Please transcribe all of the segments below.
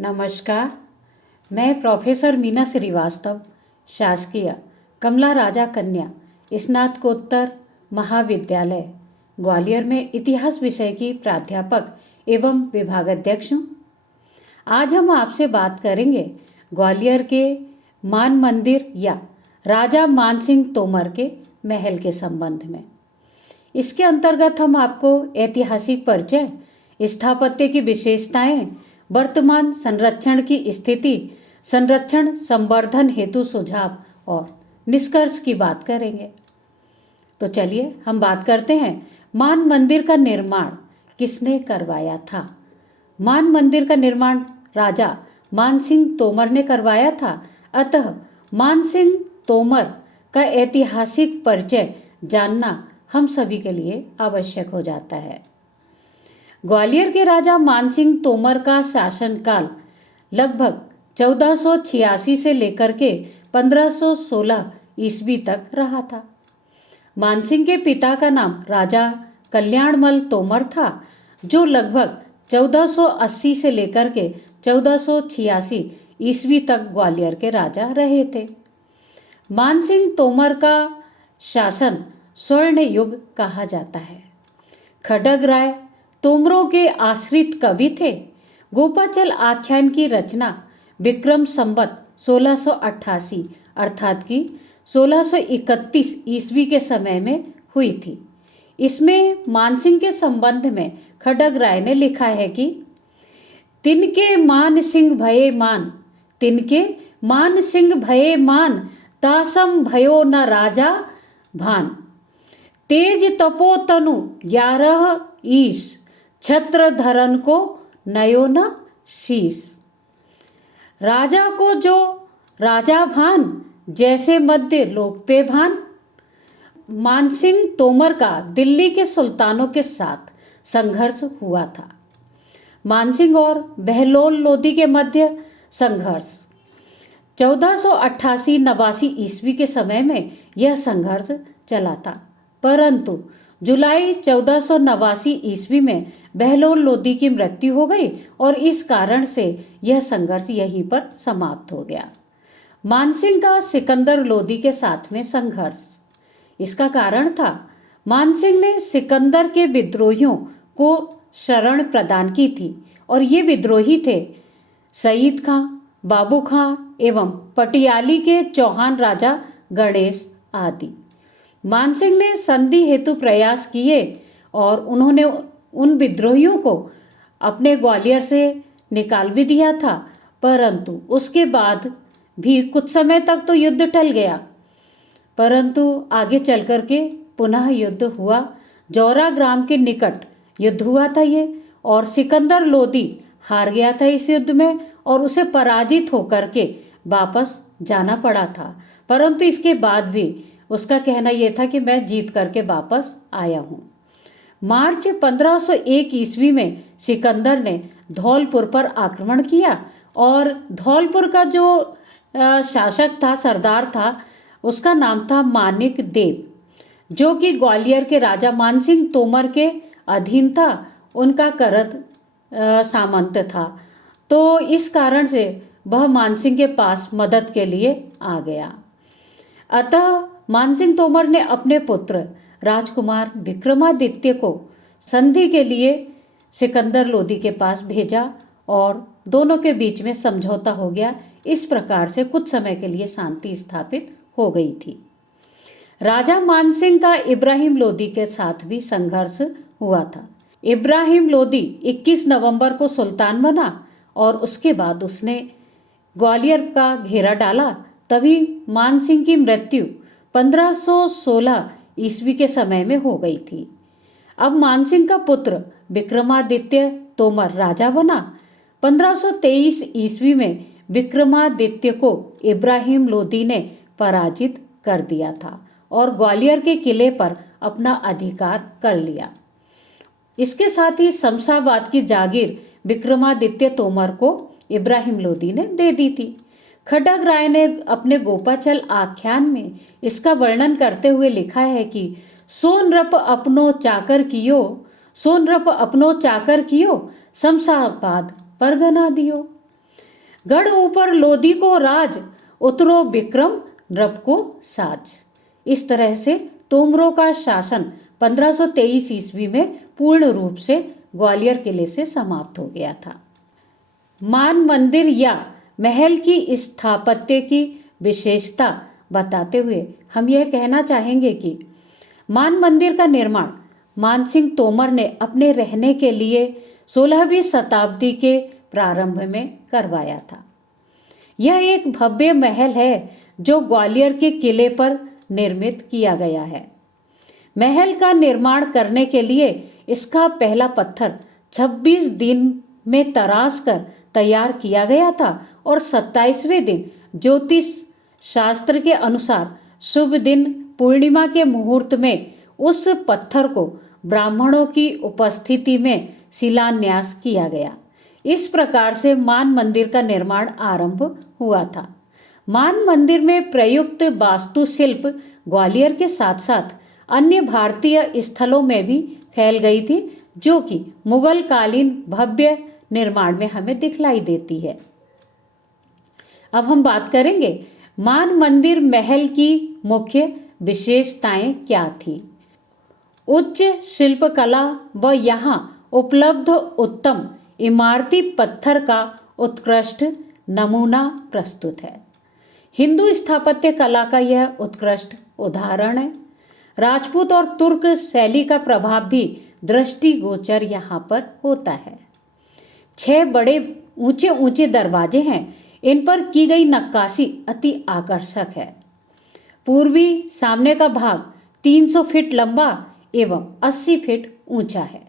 नमस्कार। मैं प्रोफेसर मीना श्रीवास्तव, शासकीय कमला राजा कन्या स्नातकोत्तर महाविद्यालय ग्वालियर में इतिहास विषय की प्राध्यापक एवं विभागाध्यक्ष हूँ। आज हम आपसे बात करेंगे ग्वालियर के मान मंदिर या राजा मानसिंह तोमर के महल के संबंध में। इसके अंतर्गत हम आपको ऐतिहासिक परिचय, स्थापत्य की विशेषताएं, वर्तमान संरक्षण की स्थिति, संरक्षण संवर्धन हेतु सुझाव और निष्कर्ष की बात करेंगे। तो चलिए हम बात करते हैं मान मंदिर का निर्माण किसने करवाया था। मान मंदिर का निर्माण राजा मानसिंह तोमर ने करवाया था। अतः मानसिंह तोमर का ऐतिहासिक परिचय जानना हम सभी के लिए आवश्यक हो जाता है। ग्वालियर के राजा मानसिंह तोमर का शासनकाल लगभग 1486 से लेकर के 1516 ईस्वी तक रहा था। मानसिंह के पिता का नाम राजा कल्याणमल तोमर था, जो लगभग 1480 से लेकर के 1486 ईस्वी तक ग्वालियर के राजा रहे थे। मानसिंह तोमर का शासन स्वर्ण युग कहा जाता है। खड्ग राय तोमरों के आश्रित कवि थे। गोपाचल आख्यान की रचना विक्रम संवत 1688 अर्थात कि 1631 ईस्वी के समय में हुई थी। इसमें मानसिंह के संबंध में खड्ग राय ने लिखा है कि तिनके मान सिंह भये मान, तिनके मान सिंह भये मान, तासम भयो न राजा भान। तेज तपो तनु 11 ईश, छत्र धरन को नयो न शीस। राजा को जो राजा भान, जैसे मध्य लोक पे भान। मानसिंह तोमर का दिल्ली के सुल्तानों के साथ संघर्ष हुआ था। मानसिंह और बहलोल लोदी के मध्य संघर्ष 1488-89 ईस्वी के समय में यह संघर्ष चला था, परंतु जुलाई 1489 ईस्वी में बहलोल लोदी की मृत्यु हो गई और इस कारण से यह संघर्ष यहीं पर समाप्त हो गया। मानसिंह का सिकंदर लोदी के साथ में संघर्ष, इसका कारण था मानसिंह ने सिकंदर के विद्रोहियों को शरण प्रदान की थी और ये विद्रोही थे सईद खां, बाबू खां एवं पटियाली के चौहान राजा गणेश आदि। मानसिंह ने संधि हेतु प्रयास किए और उन्होंने उन विद्रोहियों को अपने ग्वालियर से निकाल भी दिया था, परंतु उसके बाद भी कुछ समय तक तो युद्ध टल गया, परंतु आगे चल कर के पुनः युद्ध हुआ। जौरा ग्राम के निकट युद्ध हुआ था ये, और सिकंदर लोदी हार गया था इस युद्ध में और उसे पराजित होकर के वापस जाना पड़ा था, परंतु इसके बाद भी उसका कहना यह था कि मैं जीत करके वापस आया हूँ। मार्च 1501 ईस्वी में सिकंदर ने धौलपुर पर आक्रमण किया और धौलपुर का जो शासक था, सरदार था, उसका नाम था मानिक देव, जो कि ग्वालियर के राजा मानसिंह तोमर के अधीन था, उनका करत सामंत था। तो इस कारण से वह मानसिंह के पास मदद के लिए आ गया। अतः मानसिंह तोमर ने अपने पुत्र राजकुमार विक्रमादित्य को संधि के लिए सिकंदर लोदी के पास भेजा और दोनों के बीच में समझौता हो गया। इस प्रकार से कुछ समय के लिए शांति स्थापित हो गई थी। राजा मानसिंह का इब्राहिम लोदी के साथ भी संघर्ष हुआ था। इब्राहिम लोदी 21 नवंबर को सुल्तान बना और उसके बाद उसने ग्वालियर का घेरा डाला। तभी मानसिंह की मृत्यु 1516 ईस्वी के समय में हो गई थी। अब मानसिंह का पुत्र विक्रमादित्य तोमर राजा बना। 1523 ईस्वी में विक्रमादित्य को इब्राहिम लोदी ने पराजित कर दिया था और ग्वालियर के किले पर अपना अधिकार कर लिया। इसके साथ ही शमशाबाद की जागीर विक्रमादित्य तोमर को इब्राहिम लोदी ने दे दी थी। खड्ग राय ने अपने गोपाचल आख्यान में इसका वर्णन करते हुए लिखा है कि सोनरप अपनो चाकर कियो, सोनरप अपनो चाकर कियो, शमशाबाद परगना दियो। गढ़ ऊपर लोदी को राज, उतरो विक्रम नृप को साज। इस तरह से तोमरों का शासन 1523 ईस्वी में पूर्ण रूप से ग्वालियर किले से समाप्त हो गया था। मान मंदिर या महल की स्थापत्य की विशेषता बताते हुए हम यह कहना चाहेंगे कि मान मंदिर का निर्माण मानसिंह तोमर ने अपने रहने के लिए 16वीं शताब्दी के प्रारंभ में करवाया था। यह एक भव्य महल है जो ग्वालियर के किले पर निर्मित किया गया है। महल का निर्माण करने के लिए इसका पहला पत्थर 26 दिन में तराश कर तैयार किया गया था और 27वें दिन ज्योतिष शास्त्र के अनुसार शुभ दिन पूर्णिमा के मुहूर्त में उस पत्थर को ब्राह्मणों की उपस्थिति में शिलान्यास किया गया। इस प्रकार से मान मंदिर का निर्माण आरंभ हुआ था। मान मंदिर में प्रयुक्त वास्तुशिल्प ग्वालियर के साथ साथ अन्य भारतीय स्थलों में भी फैल गई थी, जो कि मुगल कालीन भव्य निर्माण में हमें दिखलाई देती है। अब हम बात करेंगे मान मंदिर महल की मुख्य विशेषताएं क्या थी। उच्च शिल्पकला व यहाँ उपलब्ध उत्तम इमारती पत्थर का उत्कृष्ट नमूना प्रस्तुत है। हिंदू स्थापत्य कला का यह उत्कृष्ट उदाहरण है। राजपूत और तुर्क शैली का प्रभाव भी दृष्टिगोचर यहाँ पर होता है। 6 बड़े ऊंचे ऊंचे दरवाजे हैं। इन पर की गई नक्काशी अति आकर्षक है। पूर्वी सामने का भाग 300 फीट लंबा एवं 80 फीट ऊंचा है।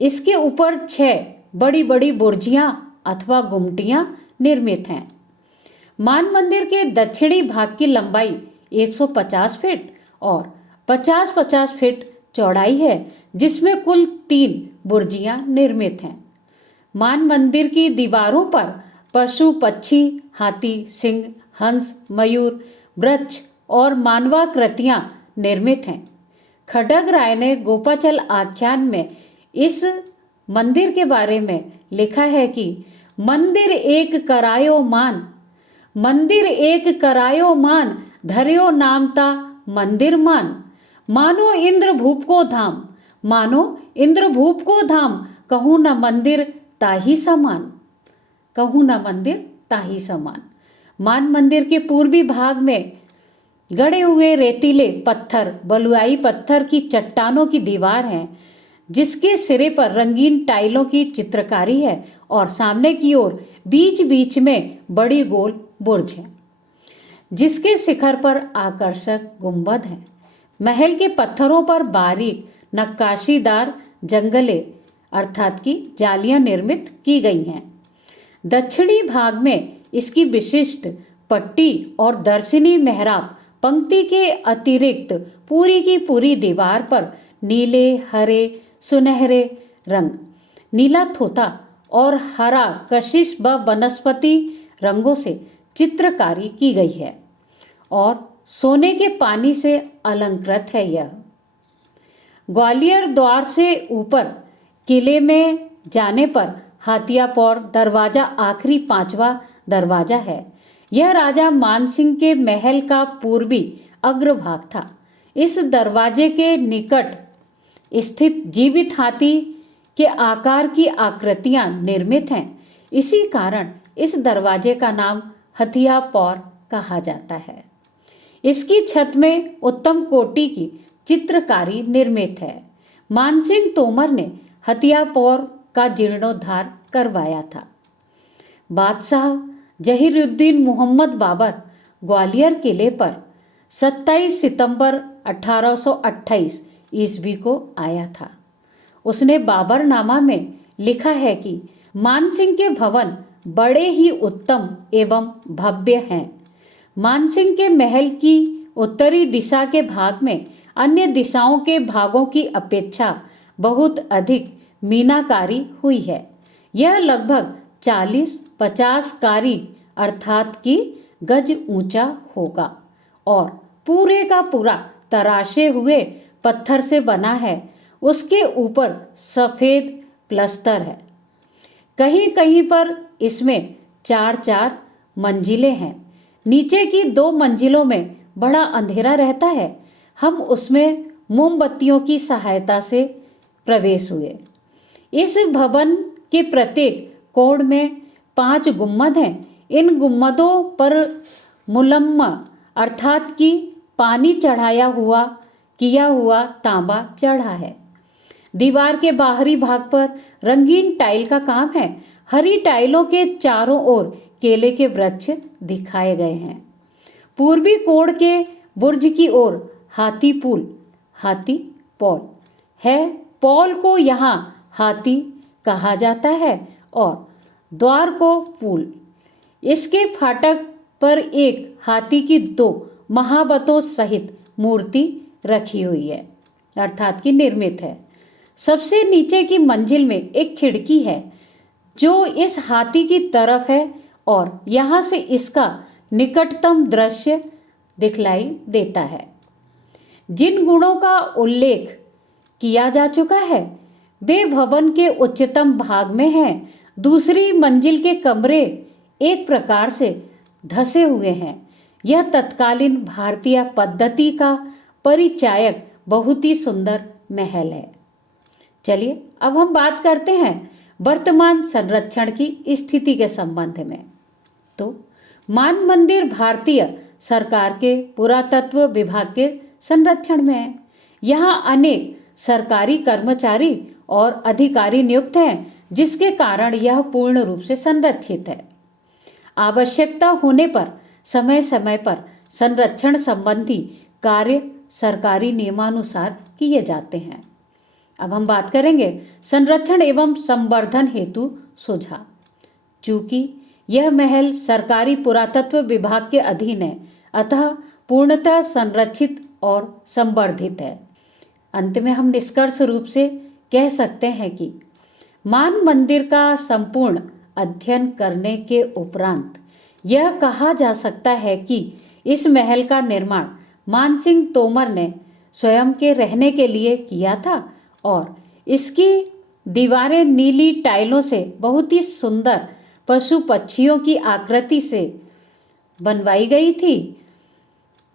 इसके ऊपर 6 बड़ी बड़ी बुर्जियां अथवा गुमटियां निर्मित हैं। मान मंदिर के दक्षिणी भाग की लंबाई 150 फीट और 50-50 फीट चौड़ाई है, जिसमें कुल 3 बुर्जियां निर्मित हैं। मान मंदिर की दीवारों पर पशु पक्षी, हाथी, सिंह, हंस, मयूर, वृक्ष और मानवाकृतियां निर्मित हैं। खड्ग राय ने गोपाचल आख्यान में इस मंदिर के बारे में लिखा है कि मंदिर एक करायो मान, मंदिर एक करायो मान, धर्यो नामता मंदिर मान। मानो इंद्र भूप को धाम, मानो इंद्र भूप को धाम, कहूँ न मंदिर ताही समान, कहूँ न मंदिर ताही समान। मान मंदिर के पूर्वी भाग में गड़े हुए रेतीले पत्थर, बलुआई पत्थर की चट्टानों की दीवार है, जिसके सिरे पर रंगीन टाइलों की चित्रकारी है और सामने की ओर बीच बीच में बड़ी गोल बुर्ज है, जिसके शिखर पर आकर्षक गुंबद है। महल के पत्थरों पर बारीक नक्काशीदार जंगले अर्थात की जालियां निर्मित की गई हैं। दक्षिणी भाग में इसकी विशिष्ट पट्टी और दर्शनी मेहराब पंक्ति के अतिरिक्त पूरी की पूरी दीवार पर नीले, हरे, सुनहरे रंग, नीला थोथा और हरा कशिश व वनस्पति रंगों से चित्रकारी की गई है और सोने के पानी से अलंकृत है। यह ग्वालियर द्वार से ऊपर किले में जाने पर हाथियापौर दरवाजा आखिरी 5वां दरवाजा है। यह राजा मानसिंह के महल का पूर्वी अग्रभाग था। इस दरवाजे के निकट स्थित जीवित हाथी के आकार की आकृतियां निर्मित हैं। इसी कारण इस दरवाजे का नाम हथियापौर कहा जाता है। इसकी छत में उत्तम कोटि की चित्रकारी निर्मित है। मानसिंह तोमर ने हथियापौर का जीर्णोद्धार करवाया था। बादशाह जहीरुद्दीन मोहम्मद बाबर ग्वालियर किले पर 27 सितंबर 1828 ईस्वी को आया था। उसने बाबरनामा में लिखा है कि मानसिंह के भवन बड़े ही उत्तम एवं भव्य हैं। मानसिंह के महल की उत्तरी दिशा के भाग में अन्य दिशाओं के भागों की अपेक्षा बहुत अधिक मीनाकारी हुई है। यह लगभग 40-50 कारी अर्थात कि गज ऊंचा होगा और पूरे का पूरा तराशे हुए पत्थर से बना है। उसके ऊपर सफ़ेद प्लस्तर है। कहीं कहीं पर इसमें चार चार मंजिलें हैं। नीचे की 2 मंजिलों में बड़ा अंधेरा रहता है। हम उसमें मोमबत्तियों की सहायता से प्रवेश हुए। इस भवन के प्रत्येक कोण में 5 गुम्मद हैं। इन गुम्मदों पर मुलम्मा अर्थात कि पानी चढ़ाया हुआ किया हुआ तांबा चढ़ा है। दीवार के बाहरी भाग पर रंगीन टाइल का काम है। हरी टाइलों के चारों ओर केले के वृक्ष दिखाए गए हैं। पूर्वी कोण के बुर्ज की ओर हाथी पॉल है। पॉल को यहाँ हाथी कहा जाता है और द्वार को पुल। इसके फाटक पर एक हाथी की 2 महाबतों सहित मूर्ति रखी हुई है, अर्थात कि निर्मित है। सबसे नीचे की मंजिल में एक खिड़की है जो इस हाथी की तरफ है और यहाँ से इसका निकटतम दृश्य दिखलाई देता है। जिन गुणों का उल्लेख किया जा चुका है वे भवन के उच्चतम भाग में हैं। दूसरी मंजिल के कमरे एक प्रकार से धसे हुए हैं। यह तत्कालीन भारतीय पद्धति का परिचायक बहुत ही सुंदर महल है। चलिए अब हम बात करते हैं वर्तमान संरक्षण की स्थिति के संबंध में। तो मान मंदिर भारतीय सरकार के पुरातत्व विभाग के संरक्षण में है। यहाँ अनेक सरकारी कर्मचारी और अधिकारी नियुक्त हैं, जिसके कारण यह पूर्ण रूप से संरक्षित है। आवश्यकता होने पर समय समय पर संरक्षण संबंधी कार्य सरकारी नियमानुसार किए जाते हैं। अब हम बात करेंगे संरक्षण एवं संवर्धन हेतु सुझाव। चूंकि यह महल सरकारी पुरातत्व विभाग के अधीन है, अतः पूर्णतः संरक्षित और संवर्धित है। अंत में हम निष्कर्ष रूप से कह सकते हैं कि मान मंदिर का संपूर्ण अध्ययन करने के उपरांत यह कहा जा सकता है कि इस महल का निर्माण मानसिंह तोमर ने स्वयं के रहने के लिए किया था और इसकी दीवारें नीली टाइलों से बहुत ही सुंदर पशु पक्षियों की आकृति से बनवाई गई थी,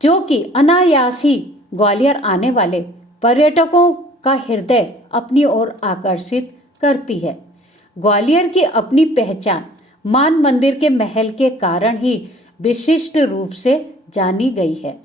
जो कि अनायास ही ग्वालियर आने वाले पर्यटकों का हृदय अपनी ओर आकर्षित करती है। ग्वालियर की अपनी पहचान मान मंदिर के महल के कारण ही विशिष्ट रूप से जानी गई है।